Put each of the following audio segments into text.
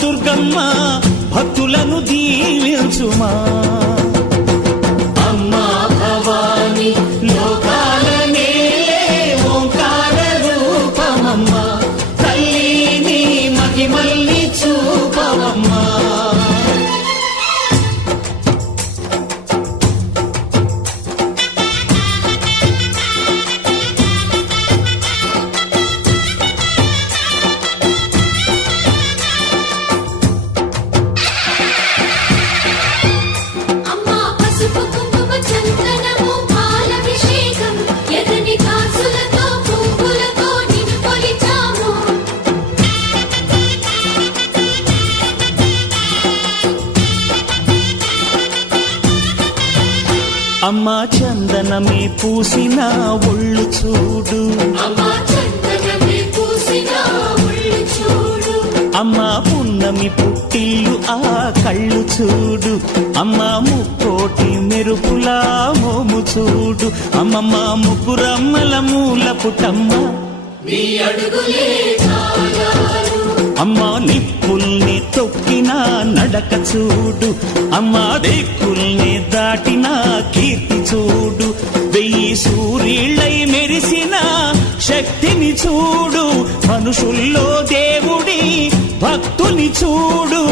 దుర్గమ్మ భక్తులను దీవించుమా. అమ్మా భవాని లోకాల నేలే ఓంకార రూపమమ్మ, తల్లిని మహిమల్ని చూపవమ్మా. అమ్మా చందనమే పూసిన ఒళ్ళు చూడు, అమ్మా పున్నమి పుట్టిల్లు ఆ కళ్ళు చూడు, అమ్మా ముక్కోటి మెరుపులా మోము చూడు, అమ్మమ్మ ముగ్గురమ్మల మూల పుటమ్మ అమ్మా నిప్పుల్ని తొక్కిన నడక చూడు, అమ్మా దిక్కుల్ని దాటిన కీర్తి చూడు, 1000 సూర్యుళ్ళై మెరిసిన శక్తిని చూడు, మనుషుల్లో దేవుడి భక్తుని చూడు.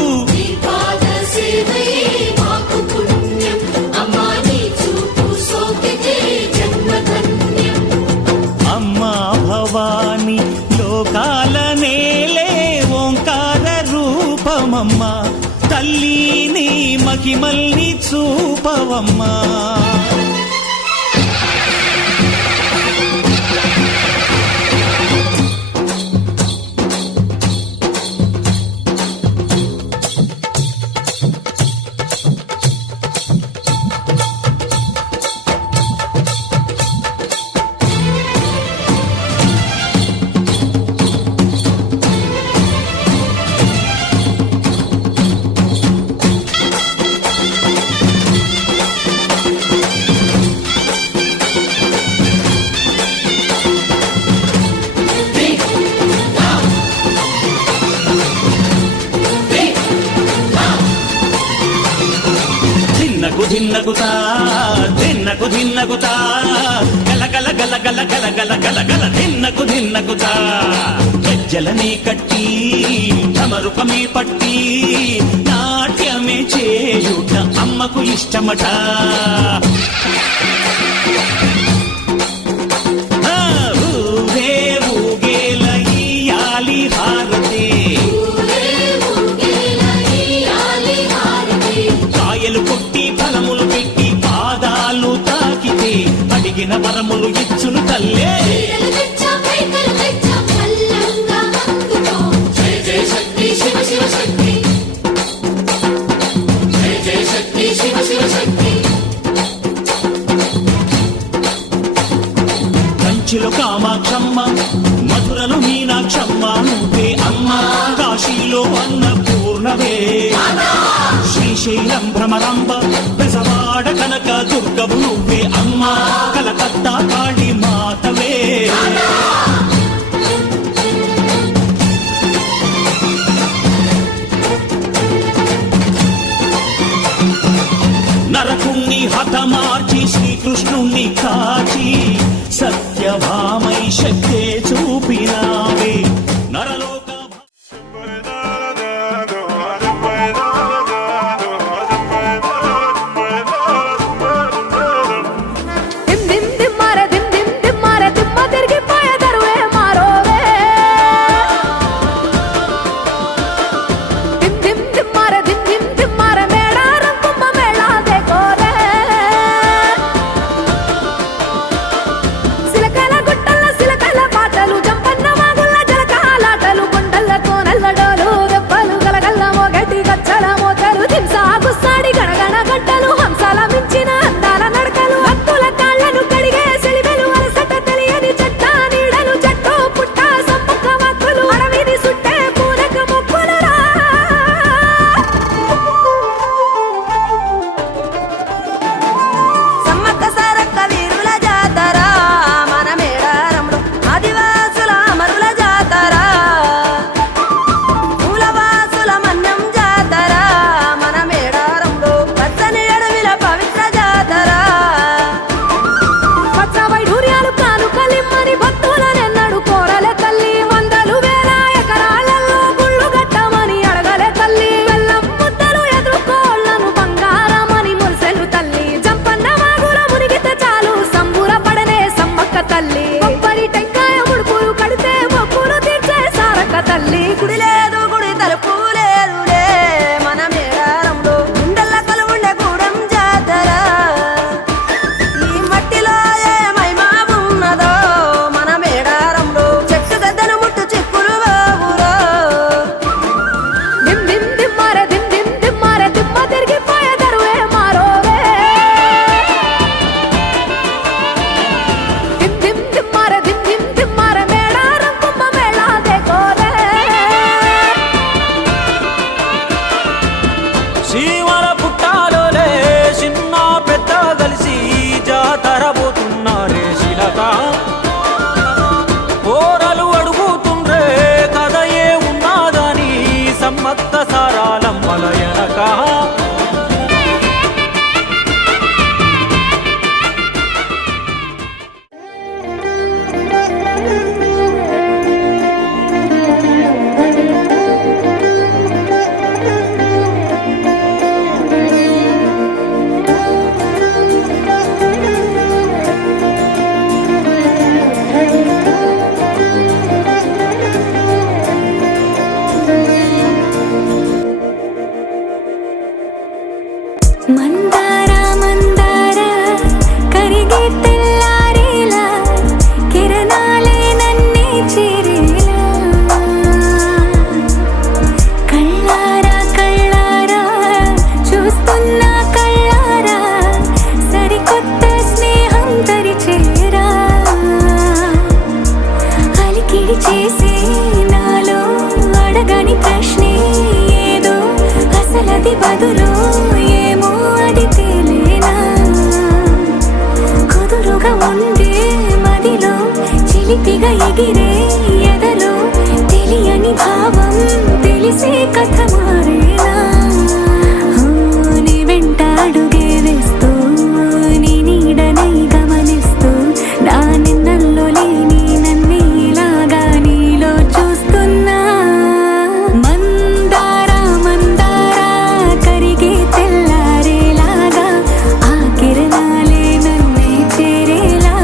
అమ్మా భవాని లోకాల నేలే ఓంకార రూపమమ్మ, తల్లిని మహిమల్ని చూపవమ్మా. ధిన్నగుతా ధిన్నగు ధిన్నగుతా గల గల గల గల గల గల గల గల ధిన్నగుతా, గజ్జలనే కట్టి ఢమరుకమే పట్టి నాట్యమే చేయుట అమ్మకు ఇష్టమట. ఊరే ఊగేల ఇయ్యాలి హారతి, కాయలు కొట్టి ఫలములు పెట్టి పాదాలు తాకితే అడిగిన వరములు ఇచ్చును తల్లే. కంచిలో కామాక్షమ్మ, మధురలో మీనాక్షమ్మ నువ్వే అమ్మ, కాశీలో అన్నపూర్ణవే, శ్రీశైలం భ్రమరాంబ, బెజవాడ కనక దుర్గవు నువ్వే అమ్మ, కలకత్తా కాళీ మాతవే. నరకుణ్ణి హతమార్చి శ్రీకృష్ణుణ్ణి కాచి సత్యభామై శక్తే చూపినావే. నరలోక దిమ్ దిమ్ దిమ్ మార దిమ్ సమ్మక్క సారాలమ్మల ఎనక మందార మందార కరిగే తెల్లారేలా కిరణాలే నన్నే చేరేలా కళ్ళారా కళ్ళారా చూస్తున్నా కళ్ళారా సరికొత్త స్నేహం తరిచేరా అలికిడి చేసే నాలో అడగని ప్రశ్నే ఏదో అసలది బదులు చిలిపిగా ఎగిరే ఎదలో తెలియని భావం తెలిసే కథ మారేనా నీ వెంట అడుగే వేస్తూ నీ నీడనై గమనిస్తూ నా నిన్నల్లో లేని నన్నే ఇలాగా నీలో చూస్తున్నా మందార మందార కరిగే తెల్లారేలాగా ఆ కిరణాలే నన్నే చేరేలా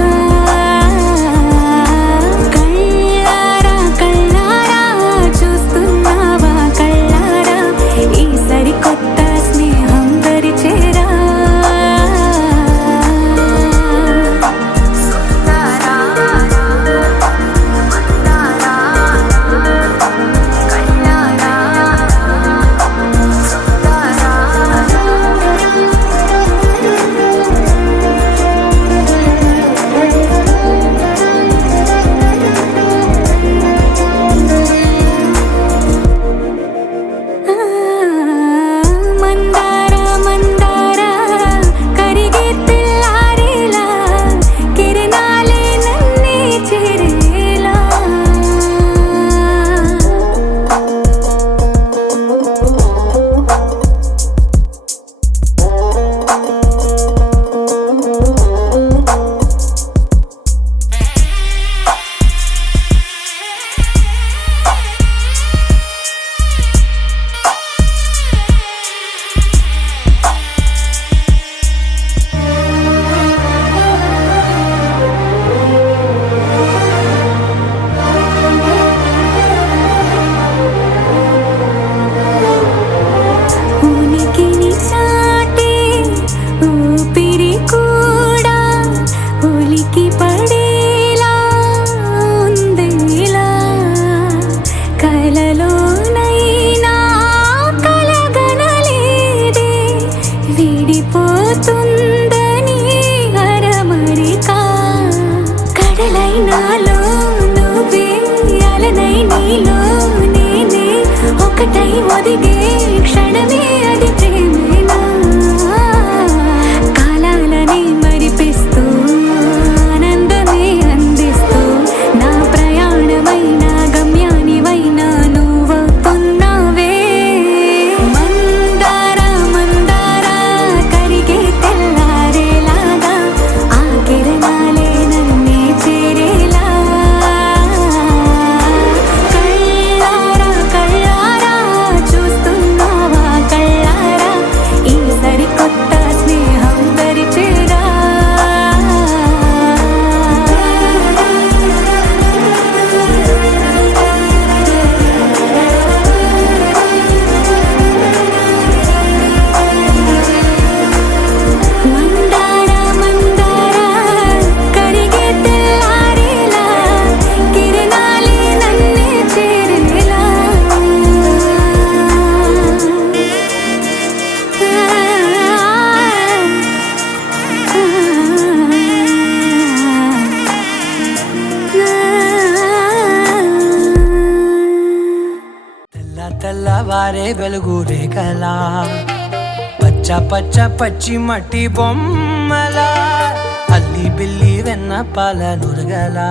నాలో నువ్వే అలనై నీలో నేనే ఒకటై ఒదిగే క్షణమే అది ప్రేమేనా కాలాలని మరిపిస్తూ ఆనందమే అందిస్తూ నా ప్రయాణమైన గమ్యానివైనా నువ్వవుతున్నావే మందార మందార కరిగే తెల్లారేలాగా ఆ కిరణాలే నన్నే చేరేలా కళ్ళారా కళ్ళారా చూస్తున్నావా కళ్ళారా ఈ సరికొత్త స్నేహం దరిచేరా మందార మందార కరిగే తెల్లారేలా కిరణాలే నన్నే చేరేలా తెల్లవారే వెలుగు రేఖలా పచ్చ పచ్చ పచ్చి మట్టి బొమ్మలా అల్లి బిల్లి వెన్న పాల నురగలా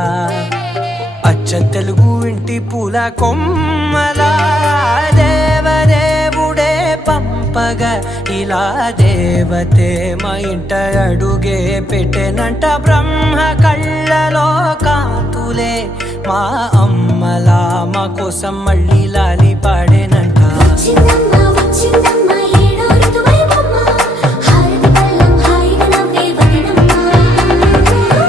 అచ్చ తెలుగు ఇంటి పూల కొమ్మలా దేవరే పంపగా ఇలా దేవతే మా ఇంట అడుగే పెట్టెనంట బ్రహ్మ కళ్ళలో కాంతులే మా అమ్మలా మా కోసం మళ్ళీ లాలి పాడేనంట వచ్చిందమ్మ వచ్చిందమ్మ ఏడో ఋతువైవమ్మ హారతి పళ్ళం హాయిగా నవ్వే వదనమ్మ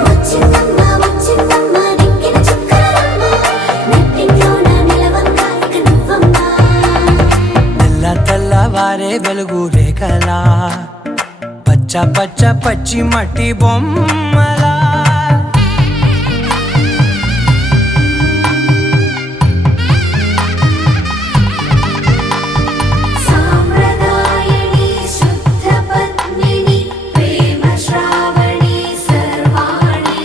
వచ్చిందమ్మ వచ్చిందమ్మ నెక్కిన చుక్కలమ్మ నెట్టింట్లోన నిలవంగా ఇక నువ్వమ్మ తెల్ల తెల్లవారే వెలుగు రేఖలా పచ్చ పచ్చ పచ్చి మట్టి బొమ్మలా సాంప్రదాయని శుద్ధ పద్మిని ప్రేమ శ్రావణి సర్వాణి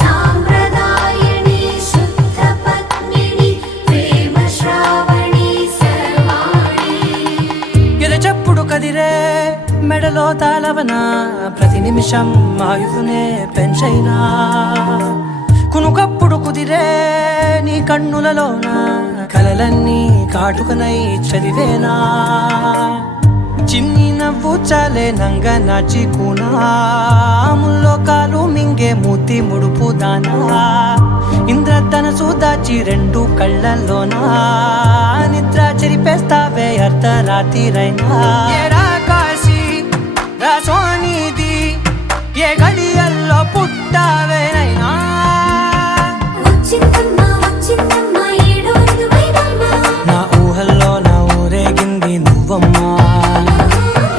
సాంప్రదాయని శుద్ధ పద్మిని ప్రేమ శ్రావణి సర్వాణి ఎరచప్పుడు కదిరే మెడలో తాళవన ప్రతి నిమిషం ఆయువునే పెంచైనా కునుకప్పుడు కుదిరే నీ కన్నులలోన కలలన్నీ కాటుకనై చదివేనా చిన్ని నవ్వు చాలే నంగ నాచి ముల్లోకాలు మింగే మూతి ముడుపు దానా ఇంద్రధనసు దాచి రెండు కళ్ళల్లోనా నిద్ర చెరిపేస్తావే అర్ధరాత్రిరైనా ఏరా కాశీ రా సోనిది ఏ గడియల్లో పుట్టావేనైనా వచ్చిందమ్మ వచ్చిందమ్మ ఏడో ఋతువైవమ్మ నా ఊహల్లో నా ఊరేగింది నువ్వమ్మా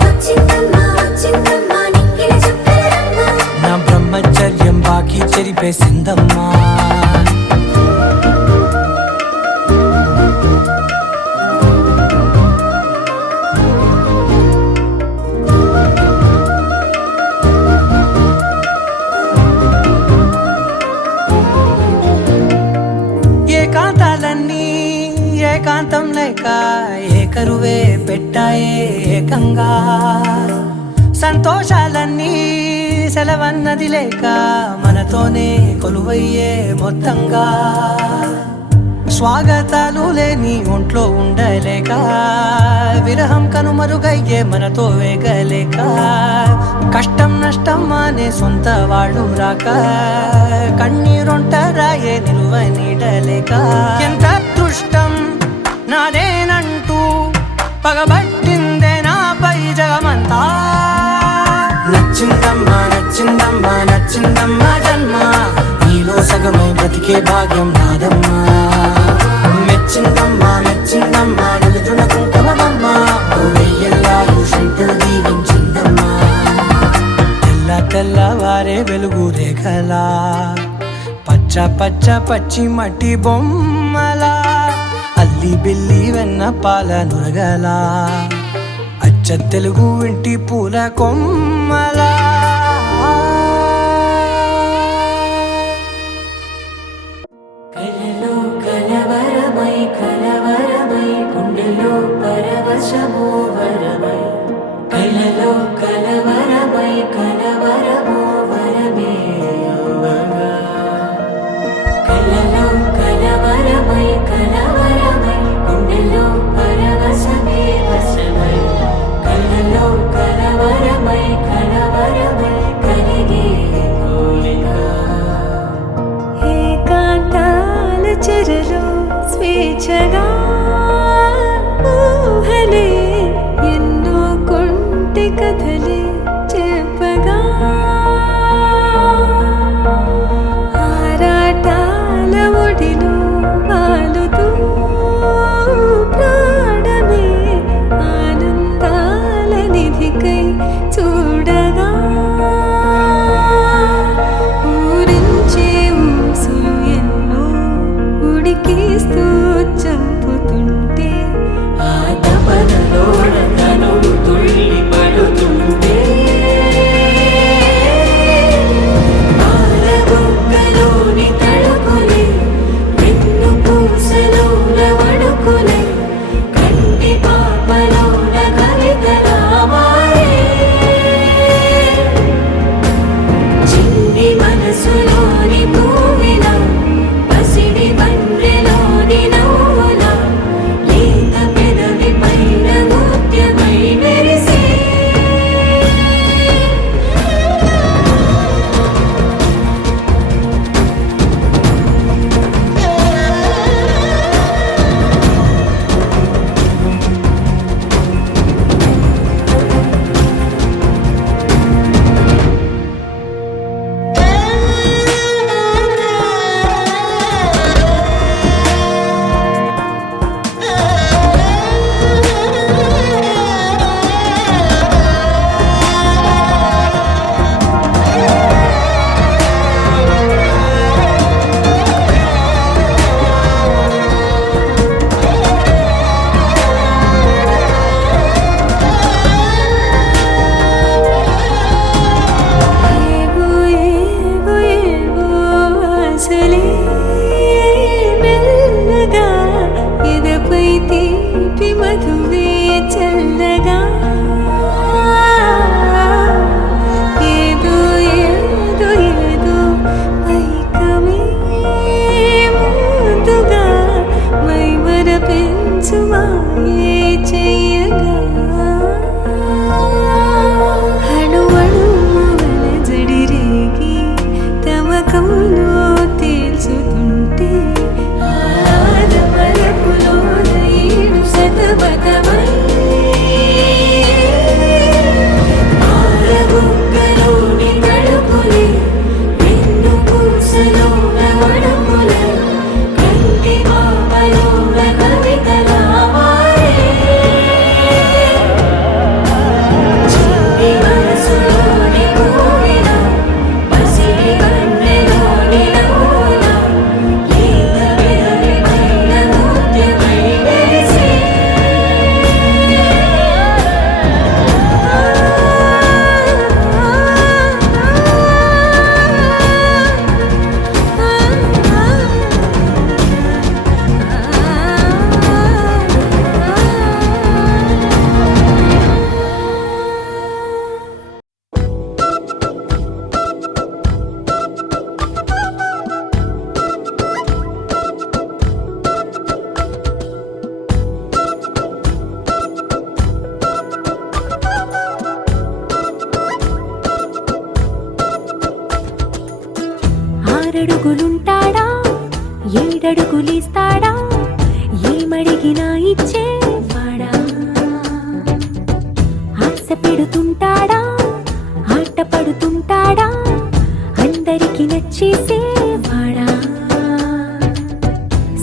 వచ్చిందమ్మ వచ్చిందమ్మ నెక్కిన చుక్కలమ్మ నా బ్రహ్మచర్యం బాకీ చెరిపేసిందమ్మా ఏకాంతాలన్నీ ఏకాంతం లేక ఏకరువే పెట్టాయే ఏకంగా సంతోషాలన్నీ సెలవన్నది లేక మనతోనే కొలువయ్యే మొత్తంగా స్వాగతాలు లేని ఒంట్లో ఉండలేక విరహం కనుమరుగయ్యే మనతో వేగలేక కష్టం నష్టం అనే సొంత వాడు రాక కన్నీరొంటరాయే నిలువ నీడలేక ఎంత అదృష్టం నాదేనంటూ పగబట్టిందే నాపై జగమంతా నచ్చిందమ్మా నచ్చిందమ్మా నచ్చిందమ్మా జన్మ నీలో సగమై బ్రతికే భాగ్యం నాదమ్మా మెచ్చిందమ్మా మెచ్చిందమ్మా నిలుచున కుంకుమమ్మా వెయ్యల్లాలు శంకరు దీవించిందమ్మా తెల్ల తెల్లవారే వెలుగు రేఖలా పచ్చ పచ్చ పచ్చి మట్టి బొమ్మలా అల్లి బిల్లి వెన్న పాల నురగలా అచ్చ తెలుగు ఇంటి పూల కొమ్మలా కలలో కలవరమై కలవరమై గుండెలో పరవశమో వరమై కలలో కలవరమై కలవరమో వరమే అవ్వగా కలలో కలవరమై కలవరమై గుండెలో పరవశమే వశమై కలలో కలవరమై కలవరమై కలిగే కోరిక ఏకాంతాల చెరలో స్వేచ్ఛగా ఊహలే చల్లగా ఏదో ఏదో ఏదో పైకమే ముందుగా మైమర పెంచుమాయే చెయ్యగా అణువణువుల జడిరేగి తమకంలో తేల్చుతుంటే ఆదమరపులోన ఏడు శతమతమై పాలబుగ్గలోని తడుపులే వెన్ను పూసలోన వడుపులే కంటి మామలోన కవితలా మారే చిన్ని మనసులోని కోవెల పసిడి కన్నెలోని నవ్వుల లేత వెదవిపైన నృత్యమై వెలిసే ఆరడుగులుంటాడా ఏడడుగులిస్తాడా ఏమడిగినా ఇచ్చేవాడా ఆశ పెడుతుంటాడా ఆట పడుతుంటాడా అందరికి నచ్చేసేవాడా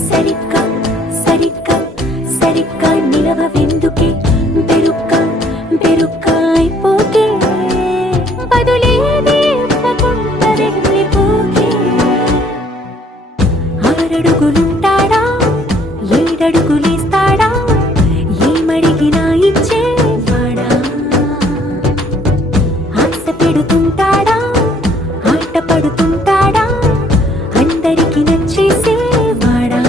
సరిగ్గా సరిగ్గా సరిగ్గా నిలవవెందుకే బెరుక్క బెరుక్క అయిపోకే బదులేది ఇవ్వకుండా వెళ్ళిపోకే ఆరడుగులుంటాడా ఏడడుగులిస్తాడా ఏమడిగినా ఇచ్చేవాడా ఆశ పెడుతుంటాడా ఆట పడుతుంటాడా అందరికి నచ్చేసేవాడా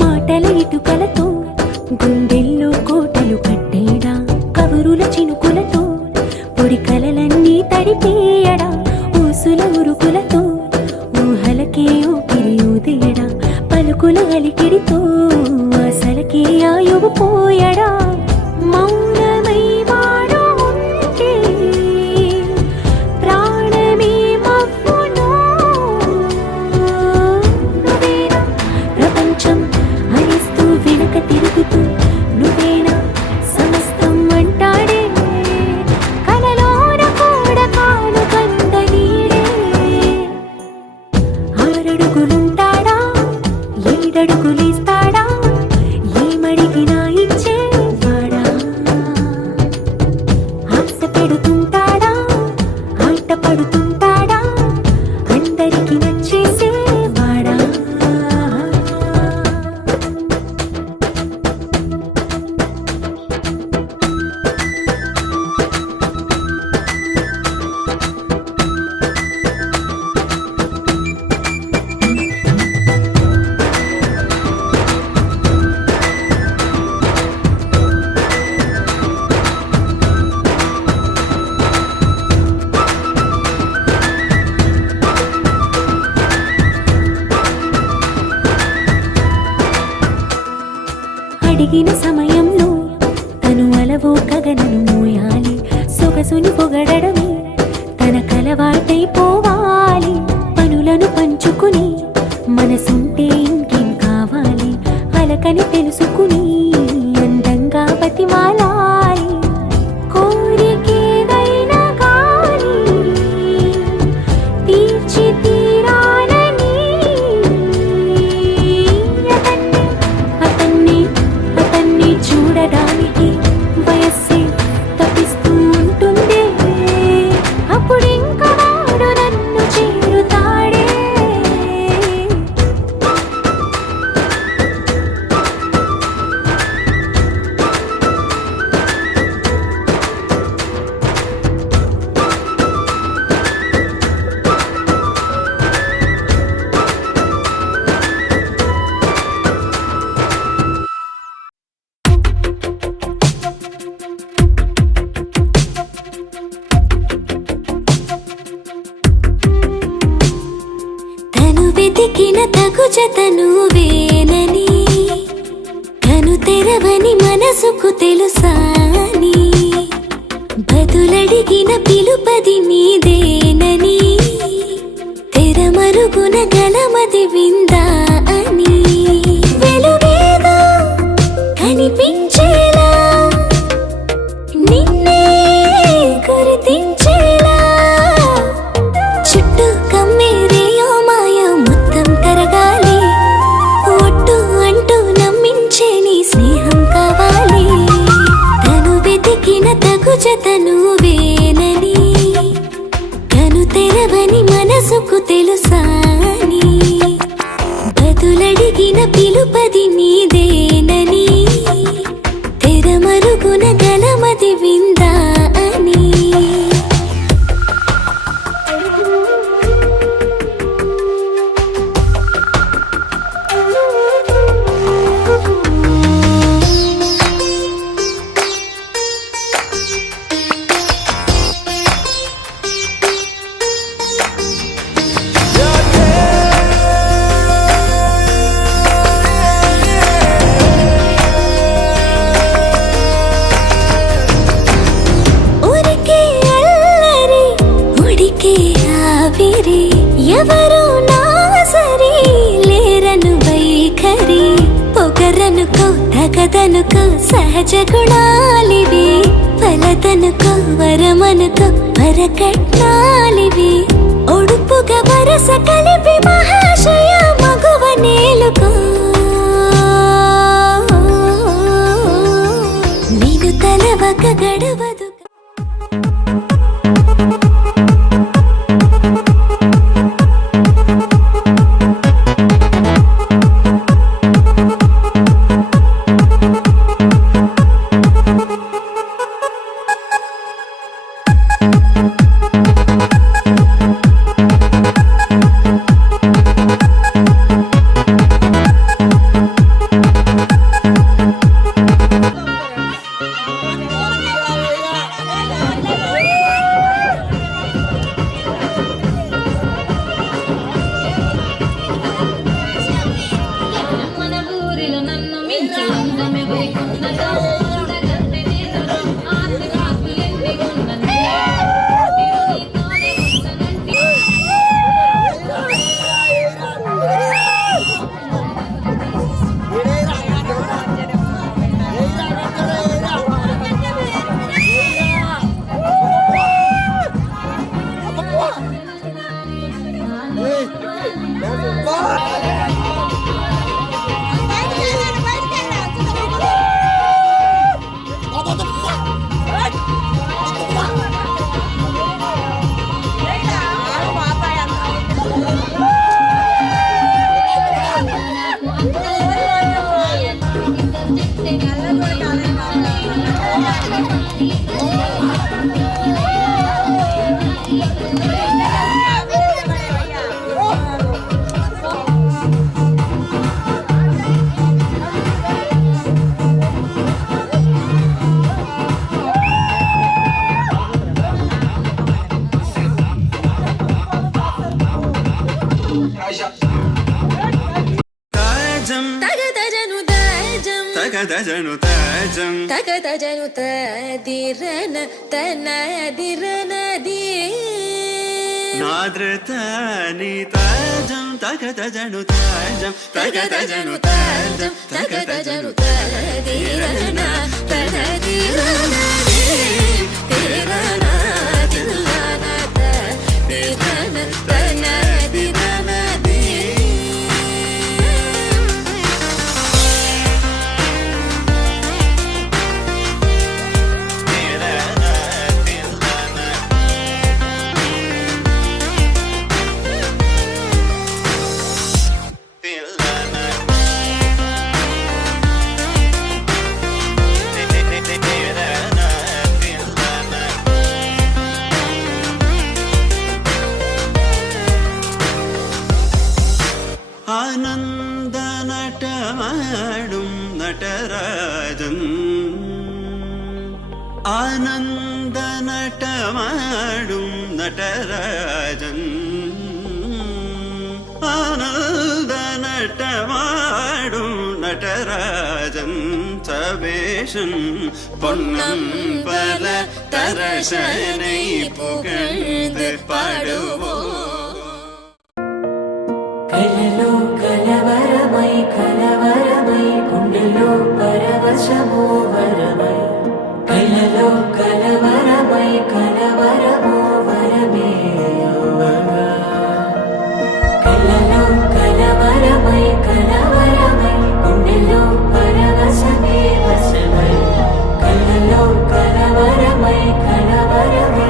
మాటల ఇటుకలతో గుండెల్లో కోటలు కట్టేడా కవురుల చినుకులతో పొడి కలలన్నీ తడిపేయడా ఊసుల ఉరుకులతో ఊహలకే ఊపిరి ఊదేయడా పలుకుల అలికిడితో అసలకే ఆయువు పోయడా మౌనమై వాడు ఉంటే ప్రాణమే మవ్వునో నువ్వేనా ప్రపంచం అనిస్తూ వెనక తిరుగుతూ నువ్వేనా సమస్తం అంటాడే కలలోన కూడా కాను కంద నీడే ఆరడుగులుంటాడా ఏడడుగులిస్తాడా ఏమడిగినా ఇచ్చేవాడా ఆశ పెడుతుంటాడా ఆట పడుతుంటాడా అందరికి నచ్చేసేవాడా అడిగిన సమయంలో తను అలవో కగనను మోయాలి సొగసుని పొగడమే తనకలవాటైపోవాలి పనులను పంచుకుని మనసుంటే ఇంకేం కావాలి అలకని తెలుసుకుని అందంగా బతిమాలాలి కోరికేదైనా కానీ తీర్చి తీరాలని అతన్ని చూడడానికి వయస్సే తప్పిస్తూ ఉంటుంది అప్పుడింక వాడు నన్ను వెతికిన తగు జత నువ్వేనని కను తెరవని మనసుకు తెలుసాని బదులడిగిన పిలుపది నీదేనని తెరమరుగున గలమది విందా అని వెలుగేదో కనిపించేలా నిన్నే గుర్తించేలా చుట్టూ కమ్మేరేయో మాయ మొత్తం కరగాలి ఒట్టు అంటూ నమ్మించే నీ స్నేహం కావాలి తను వెతికిన తగు జత నువ్వేనని కను తెరవని మనసుకు తెలుసాని బదులడిగిన పిలుపది నీదేనని తెరమరుగున గలమది విందా అని ఊరికే అల్లరి ఉడికే ఆవిరి ఎవరు నా సరి లేరను వైఖరి పొగరనుకో తగదనుకో సహజ గుణాలివి ఫలదనుకో వరమనుకో వరకట్నాలివి ఒడుపుగా వరస కలిపి మహాశయ మగువ నేలుకో నీను తలవక గడవదు మన ఊరిలో నన్ను మించి అందమే వేకున్నదో ఉండగత్తె నేనురో ఆస్తి కాకులెండి ఉన్నది తిరునీతోనే ఉందనంటి తాజం తగదజను తజం తగదజను తాజం తగదజను తదిరన తనదిరనది నాద్రతాని తాజం తగదజను తాజం తగదజను తాజం తగదజను తదిరన తనదిరనది తిరన తిల్లన తదిరన తనదిరనది ആനന്ദ നട്ടമാടും നടരാജൻ ആനന്ദ നട്ടമാടും നടരാജൻ ആനന്ദ நட்டமாடும் நடராஜன் சவேஷன் பொன்னம் பல தரசனை புகழ்ந்து பாடுவோம். కలలో కలవరమై కలవరమై గుండెలో పరవశమో వరమై కలలో కలవరమై కలవరమో వరమే యువగా కలలో కలవరమై కలవరమై గుండెలో పరవశమే వశమై కలలో కలవరమై కలవరమై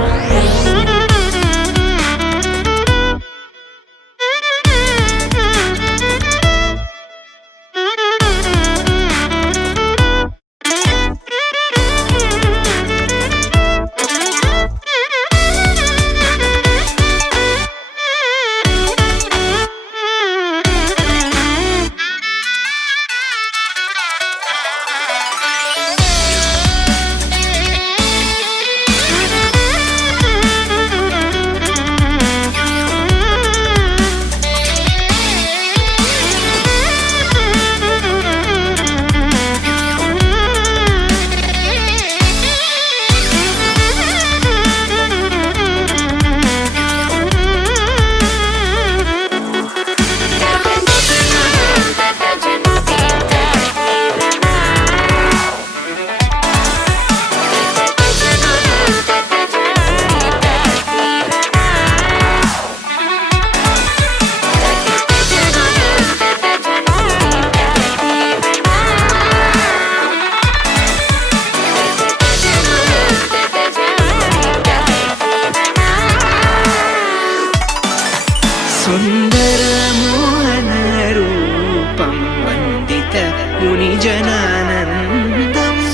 సుందరమోహనరూపం వందిత మునిజనానందం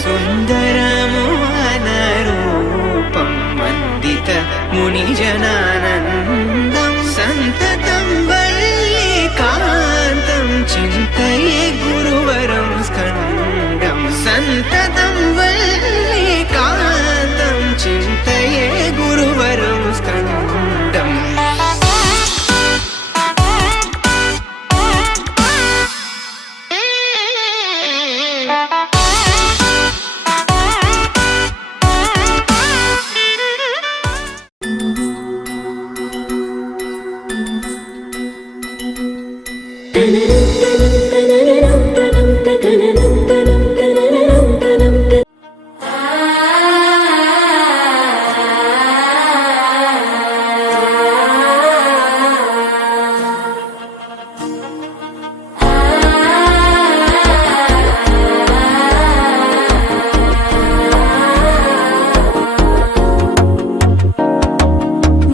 సుందరమోహనరూపం వందిత మునిజనానందం సంతతం వల్లీకాంతం చింతయే గురువరం స్కందం సంతతం వల్లీకాంతం చింతయే గురువరం స్కందం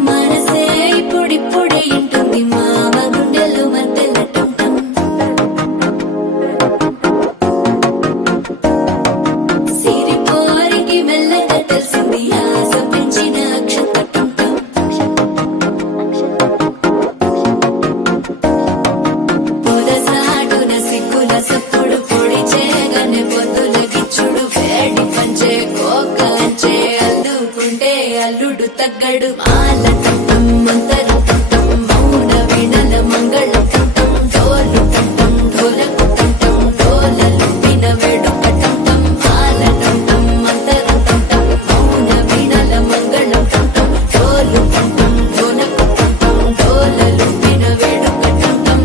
మనసే ఇప్పుడిప్పుడే ఇంటుంది మామ గుండెల్లో మధ్యలో సిరిపోరికి మెల్లగా తెలిసింది ఆశ పెంచిన అక్షతటం పొదసాటున సిక్కుల సప్పుడు పొడి చేయగానే పొద్దుల గిచ్చుడు వేడి పంచే కోకంచే అల్లుకుంటే అల్లుడు తగ్గడు మాల టంటం మంతరం టంటం మౌన వీణల మంగళం టంటం డోలు టంటం ఢోలకు టంటం డోలలు విన వేడుక టంటం మాల టంటం మంతరం టంటం మౌన వీణల మంగళం టంటం డోలు టంటం ఢోలకు టంటం డోలలు విన వేడుక టంటం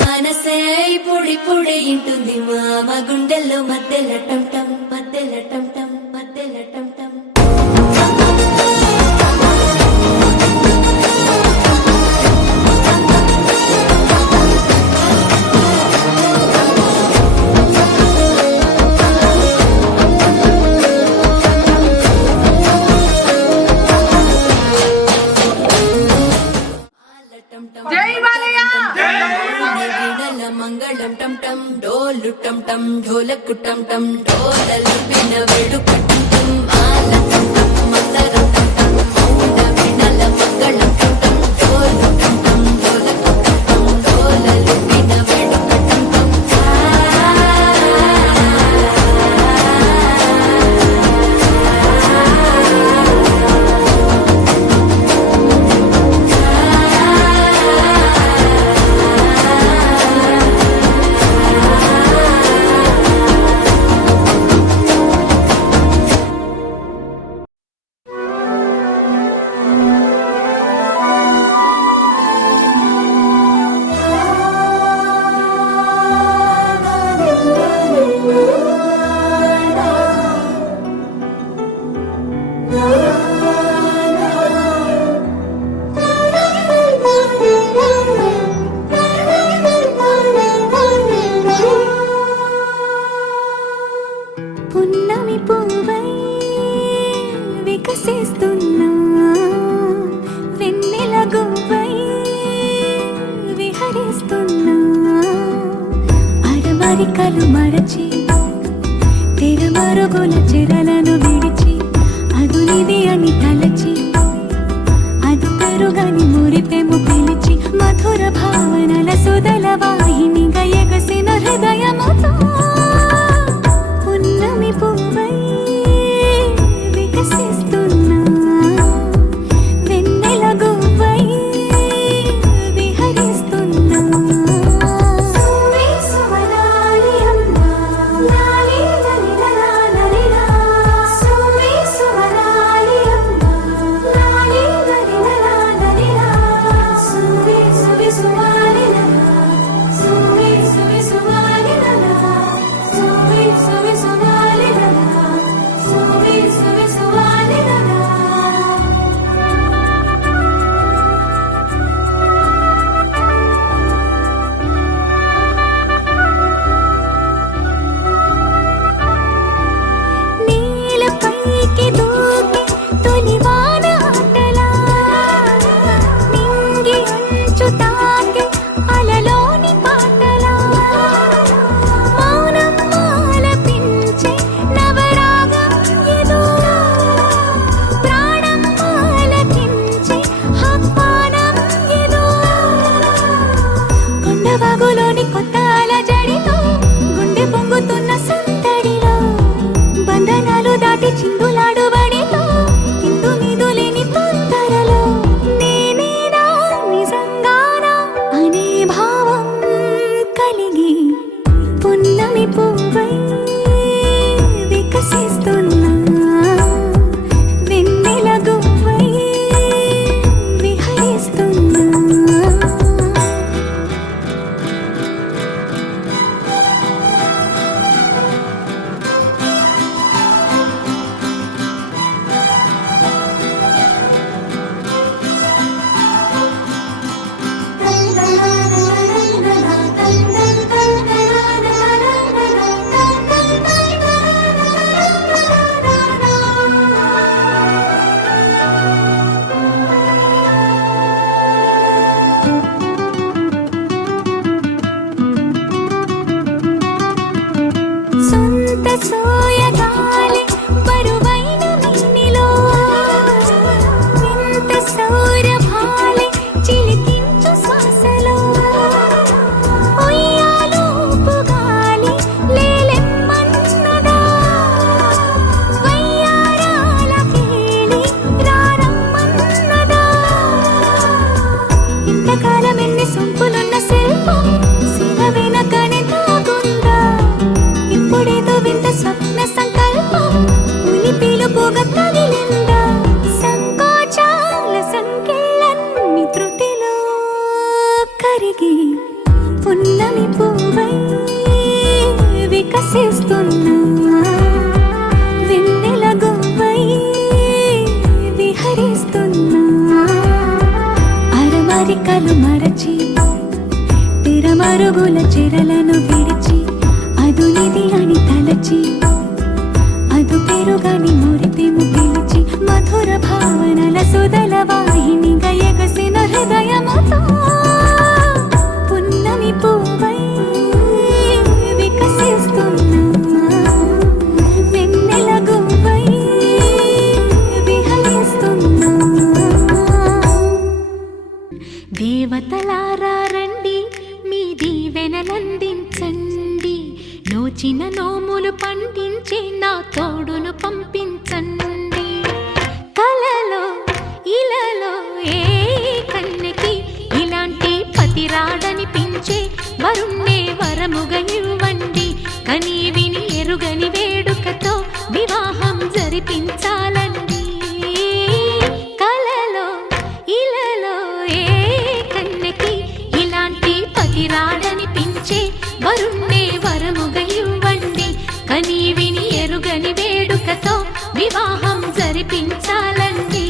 మనసే ఇప్పుడిప్పుడే ఇంటుంది మామ గుండెల్లో మధ్యలో టంటం మధ్యలో టంటం మధ్యలో టంటం మంగళం టం టం డోలు టం టం ఢోలకు టం టం డోలలు విన వేడుక టం టం మాల టం టం మందరం టం టం మౌన వినల మంగళం టం టం డోలు టం టం ఢోలకు టం టం అరమరికలు మరచి తెరమరుగుల చెరలను విడిచి అదునిది అని తలచి అది పెరుగని మురిపెము పిలిచి మధుర భావనల సుదల వాహినిగా ఎగసిన హృదయముతో పున్నమి పువ్వై వికసిస్తున్నా వెన్నెల గువ్వై విహరిస్తున్నా సువి సువనాలి అమ్మా లాలి లలిలా లలిలా సువి సువనాలి అమ్మా లాలి లలిలా లలిలా సువి సువి సువాలి లలా సువి సువి సువాలి లలా సువి సువి సువాలి లలా సువి సువి సువాలి లలా నీలపైకి దూకి తొలివాన ఆటలా నింగి అంచు తాకి అలలోని పాటలా మౌనం ఆలపించే నవరాగం ఏదో ప్రాణం ఆలకించే ఆహ్వానం ఏదో కొండవాగులోని కొత్త అలజడిలో గుండె పొంగుతున్న సందడిలో బంధనాలు దాటి చిందులాడు బడిలో ఇందు మీదు లేని తొందరలో నేనేనా నిజంగానా అనే భావం కలిగి పున్నమి పువ్వై వికసిస్తున్నా వెన్నెల గువ్వై విహరిస్తున్నా సొంత సోయగాలి బరువైన మిన్నిలో వింత సౌరభాలి చిలికించు శ్వాసలో ఉయ్యాలూపు గాలి లేలెమ్మన్నదా వయ్యారాల కేళి రారమ్మన్నదా ఇంతకాలం ఎన్ని సొంపులున్న శిల్పం శిల వెనకనే తాగుందా ఇప్పుడేదో వింత స్వప్న సంకల్పం ఉని పిలుపుగా తగిలిందా సంకోచాల సంఖ్యలన్నీ త్రుటిలో కరిగి పున్నమి పువ్వై వికసిస్తున్నా వెన్నెల గువ్వై విహరిస్తున్నా అరమరికలు మరచి తెరమరుగుల చెరలను విడిచి అదునిది అని తలచి అదు పెరుగని మురిపెము పిలిచి మధుర భావనల సుదల వాహినిగా ఎగసిన హృదయముతో పున్నమి పువ్వై వికసిస్తున్నా వెన్నెల గువ్వై విహరిస్తున్నా దేవతలారా రండి మీ దీవెనలందించండి నోచిన నోములు పండించే నా తోడును పంపించండి కలలో ఇలలో ఏ కన్నెకి ఇలాంటి పతి రాడనిపించే వరుణ్ణే వరముగా ఇవ్వండి కని విని ఎరుగని వేడుకతో వివాహం జరిపించాలండి కలలో ఇలలో ఏ కన్నెకి ఇలాంటి పతి రాడనిపించే వరుణ్ణే వరముగా ఇవ్వండి కని విని ఎరుగని వేడుకతో వివాహం జరిపించాలండి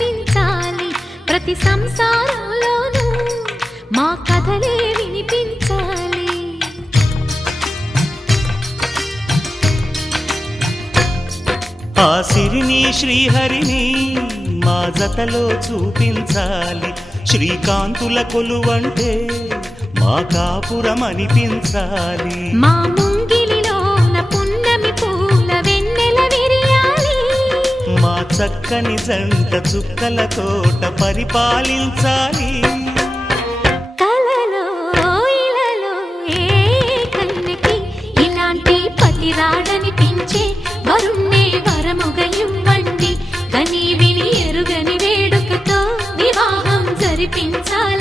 కనిపించాలి ప్రతి సంసారంలోనూ మా కథలే వినిపించాలి. ఆ సిరిని శ్రీహరిని మా జతలో చూపించాలి. శ్రీకాంతుల కొలువంటే మా కాపురం అనిపించాలి. మా ముంగిలిలోన పున్నమి పూల వెన్నెల విరియాలి. మా చక్కని జంట చుక్కల తోట పరిపాలించాలి. కలలో ఇలలో ఏ కన్నెకి ఇలాంటి పతి రాడనిపించే వరుణ్ణే వరముగా ఇవ్వండి. కని విని ఎరుగని వేడుకతో వివాహం జరిపించాలి.